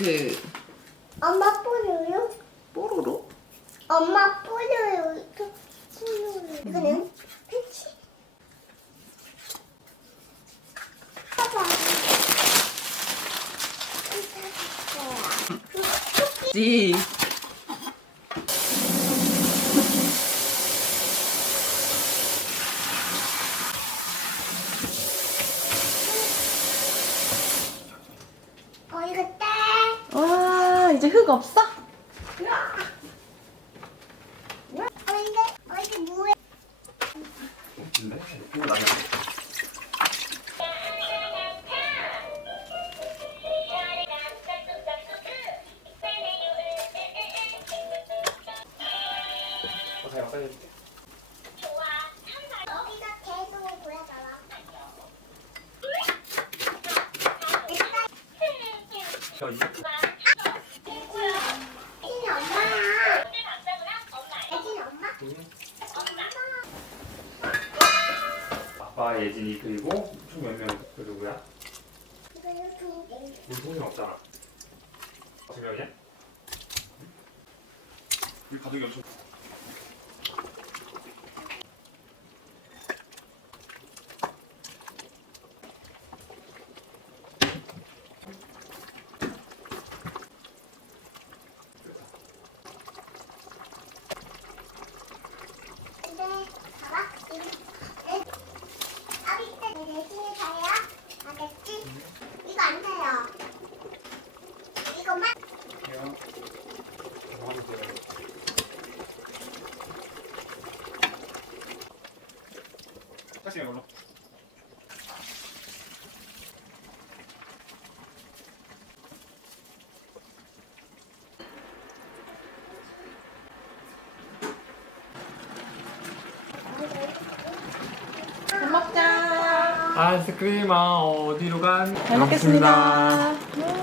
요거트. 엄마 뽀로로? 뽀로로? 엄마 뽀로로. 이거는 패치. 봐봐. 지. 이거 떼. 와, 이제 흙 없어? 이게 뭐야? 근데 이거 나면 제가 빨리 해줄게. 여기가 계속 보여줘라. 저 이- 애진 엄마야. 애진 엄마? 아빠 예진이 그리고 총 몇 명? 그 누구야? 이거는 두 개. 우리 동생 없잖아. 두 명이야? 우리 가족이 엄청. 근데 봐봐. 아비 때 내신이 다야. 알겠지? 이거 안 돼요. 이것만. 다시 이걸로. 밥 먹자. 아이스크림 어디로 간? 잘 먹겠습니다.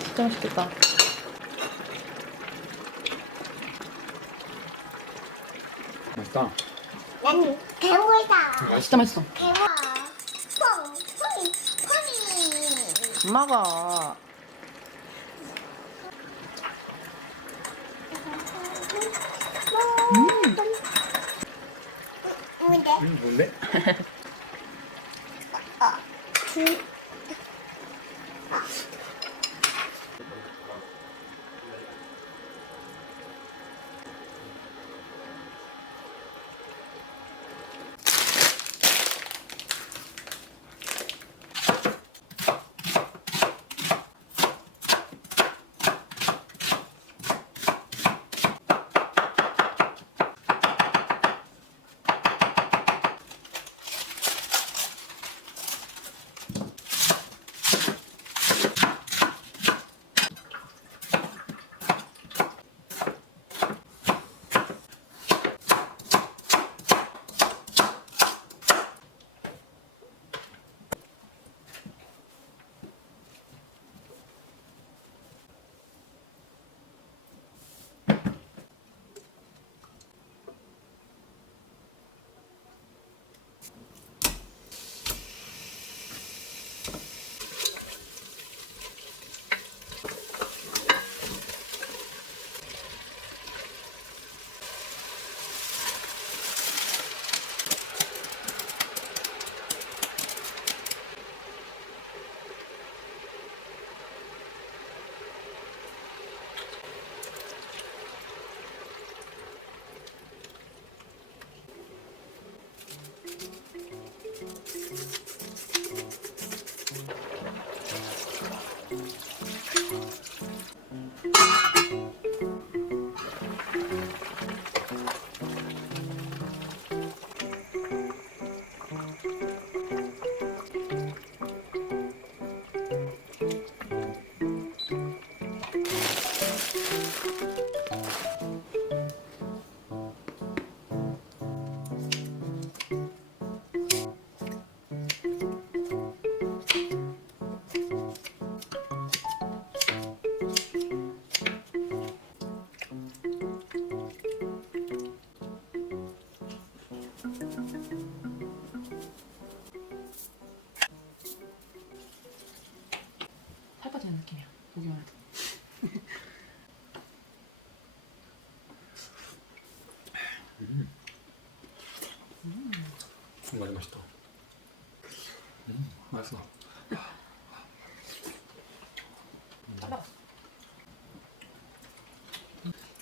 진짜 맛있겠다. 맛있다. 난 괴물이다. 진짜 맛있어. 괴물. 퐁. 엄마가 뭔데? 뭔데?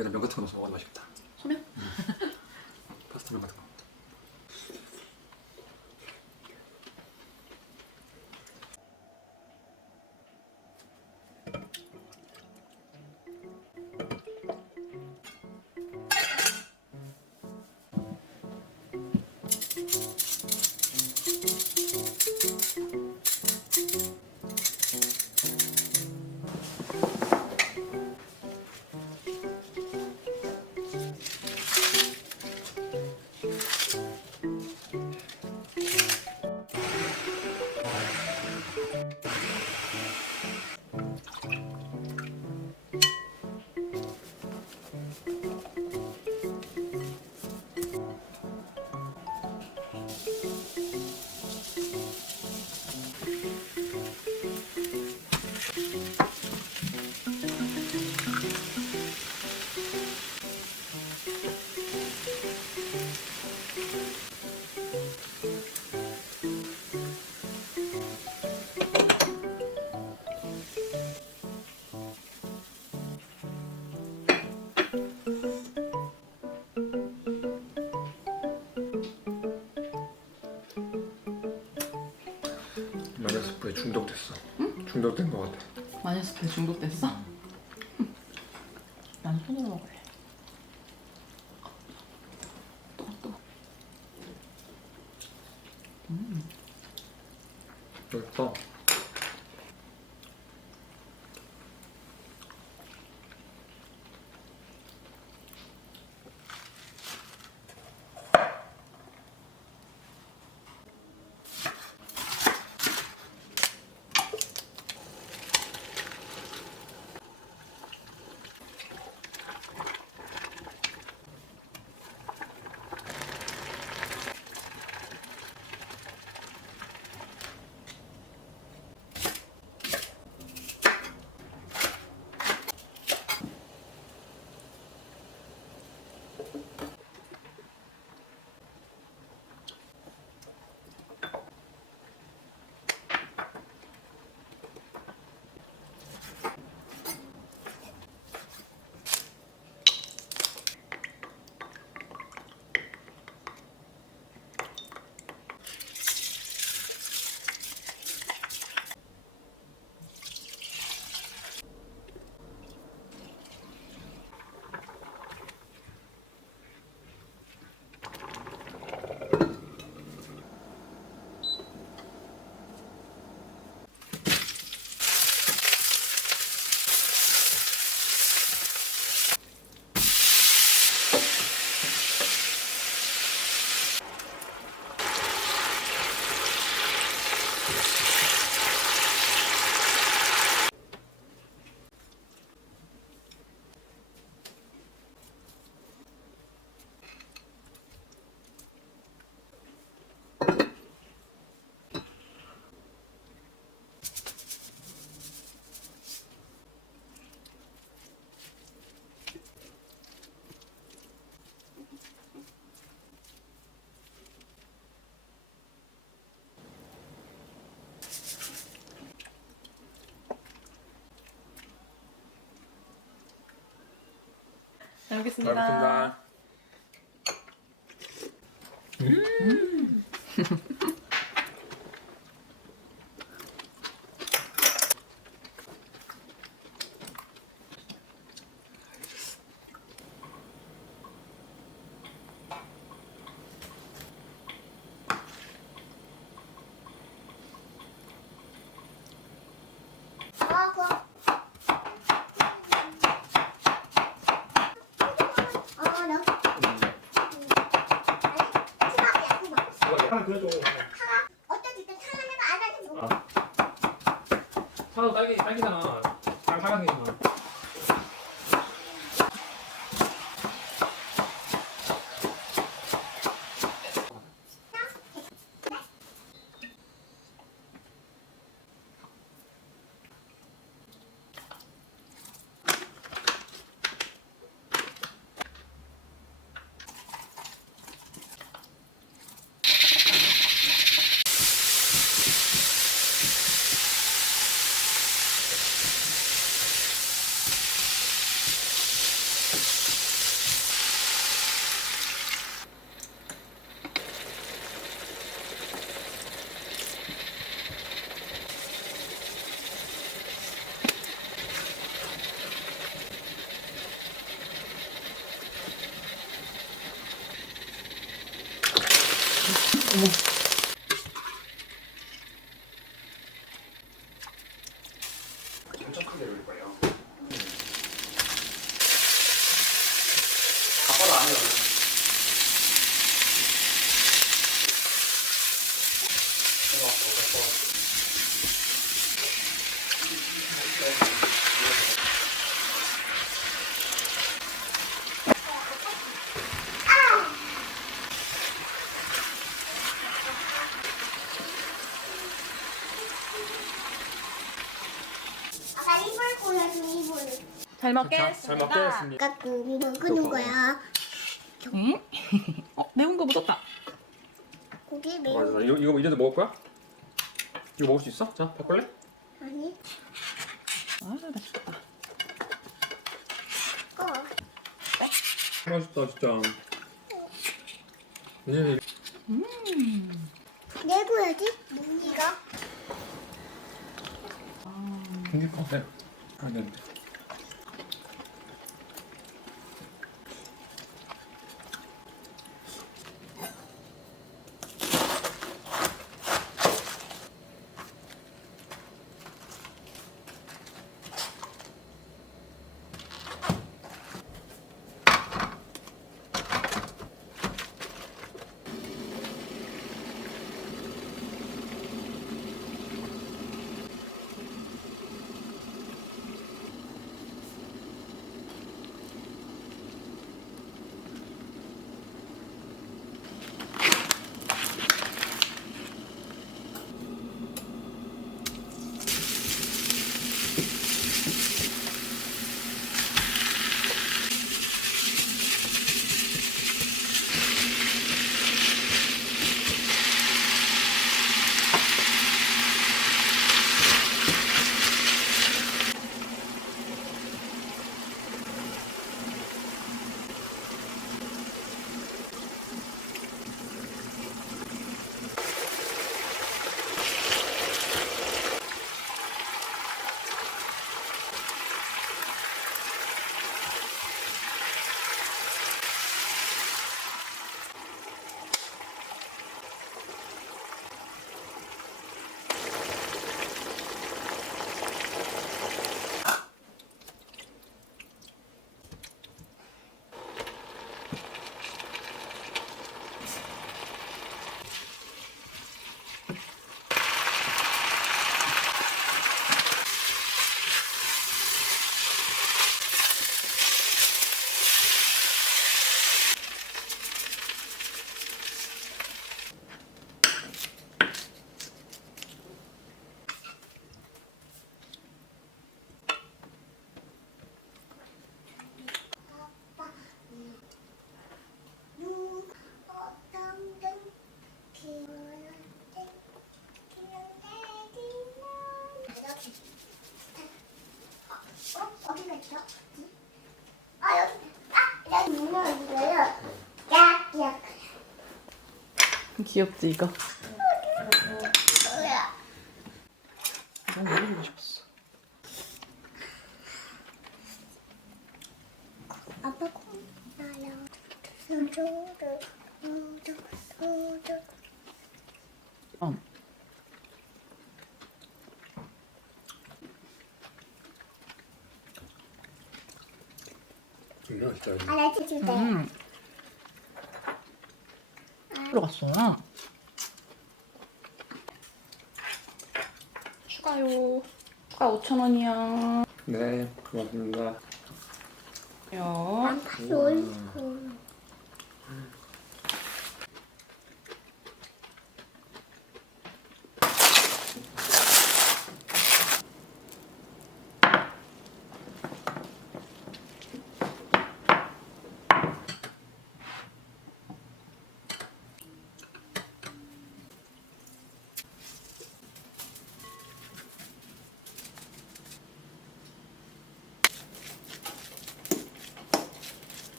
여기다 면 같은 거 넣어서 먹어도 맛있겠다. 소면? 파스타 면 같은 거. 마늘 스프에 중독됐어. 응? 중독된 거 같아. 마늘 스프에 중독됐어? 난 손으로 먹을래. 맛있어. 잘 먹겠습니다. 잘 먹겠습니다. 하나 그래도 어떤 때 사람이가 알아서 사도 딸기잖아. 사각이잖아. 촉촉하게 올릴 거예요. 아빠도 안 해요. 아까 이불 보여줘 이불. 잘 먹겠습니다. 잘 먹겠습니다. 아까 그 이불 끄는 거야. 응? 매운 거 묻었다. 고기 맞아. 매운. 이거 이제도 먹을 거야? 이거 먹을 수 있어? 자, 바꿀래? 아니. 아, 맛있겠다. 맛있다 진짜. 이제 내고야지. 이거. 공기 커세. 안 돼. 어디가 있어? 아 여기. 아 여기 문어 있어요. 약. 귀엽지 이거? 으아. 난 먹어보고 싶었어. 아빠 콩 나요. 어. 진짜. 알았지 줄 때. 들어갔어. 추가요. 추가 5,000원이야. 네, 고맙습니다. 요. 다시 올리고.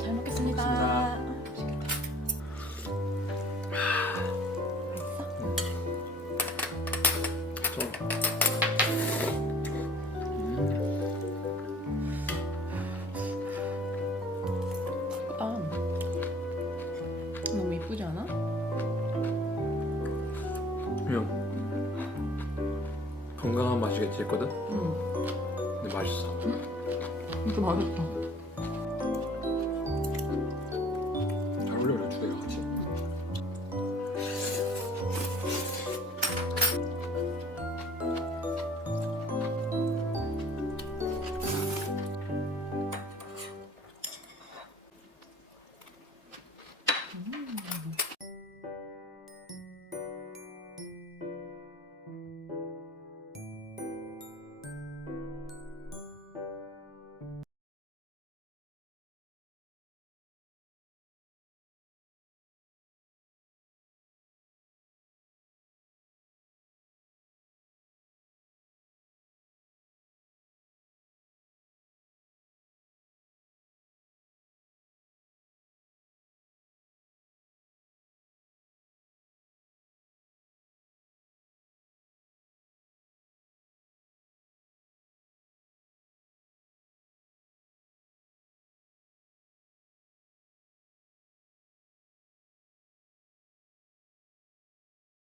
잘 먹겠습니다. 맛있겠다. 좀. 아, 너무 이쁘지 않아? 그냥 건강한 맛이겠지 했거든? 응. 근데 맛있어. 진짜 맛있다.